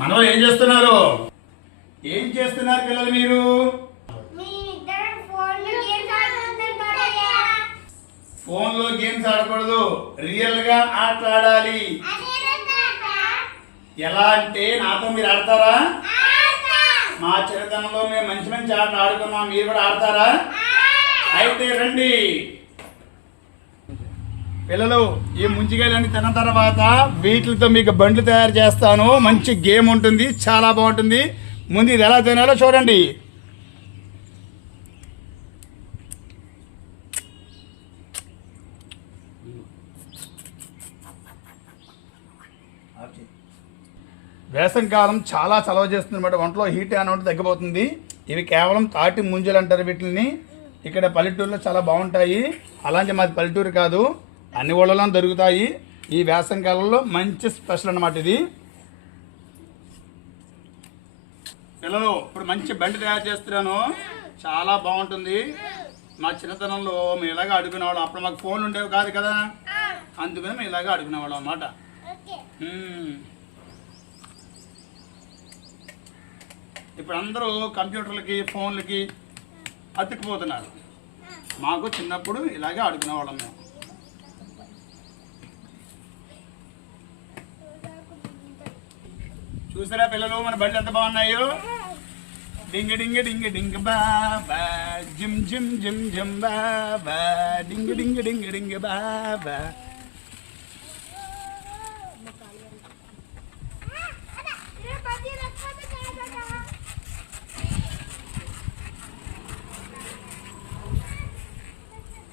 మనలో ఏం చేస్తున్నారు? ఏం చేస్తున్నారు పిల్లలు మీరు? ఫోన్లో గేమ్స్ ఆడకూడదు, రియల్ గా ఆట ఆడాలి. ఎలా అంటే నాతో మీరు ఆడతారా? మా చిన్నతనంలో మేము మంచి మంచి ఆటలు ఆడుకున్నాం, మీరు కూడా ఆడతారా? అయితే రండి పిల్లలు. ఈ ముంజికాయలన్నీ తిన్న తర్వాత వీటితో మీకు బండ్లు తయారు చేస్తాను. మంచి గేమ్ ఉంటుంది, చాలా బాగుంటుంది. ముందు ఇది ఎలా తినాలో చూడండి. వేసవికాలం చాలా చలవ చేస్తుంది అనమాట. ఒంట్లో హీట్ అనేది తగ్గిపోతుంది. ఇవి కేవలం తాటి ముంజలు అంటారు వీటిని. ఇక్కడ పల్లెటూరులో చాలా బాగుంటాయి. అలాంటి మాది పల్లెటూరు కాదు, అన్ని ఊళ్ళలో దొరుకుతాయి. ఈ వేసవికాలంలో మంచి స్పెషల్ అన్నమాట ఇది. పిల్లలు ఇప్పుడు మంచి బండి తయారు చేస్తున్నాను, చాలా బాగుంటుంది. మా చిన్నతనంలో మేము ఇలాగ అడుగునేవాళ్ళం. అప్పుడు మాకు ఫోన్లు ఉండేవి కాదు కదా, అందుకని మేము ఇలాగ అడుగునేవాళ్ళం అన్నమాట. ఇప్పుడు అందరూ కంప్యూటర్లకి ఫోన్లకి అతుక్కుపోతున్నారు. మాకు చిన్నప్పుడు ఇలాగే ఆడుకునేవాళ్ళం మేము. చూసారా పిల్లలు మన బళ్ళు ఎంత బాగున్నాయో? డింగ డింగ డింగ డింగ బాబా, జిమ్ జిమ్ జిమ్ జిమ్ బాబా, డింగ డింగ డింగ డింగ బాబా.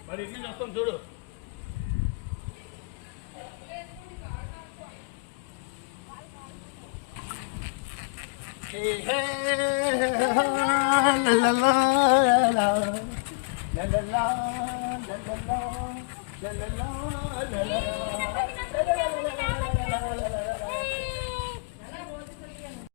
మరి ఇడ్లీ చేస్తాం చూడు.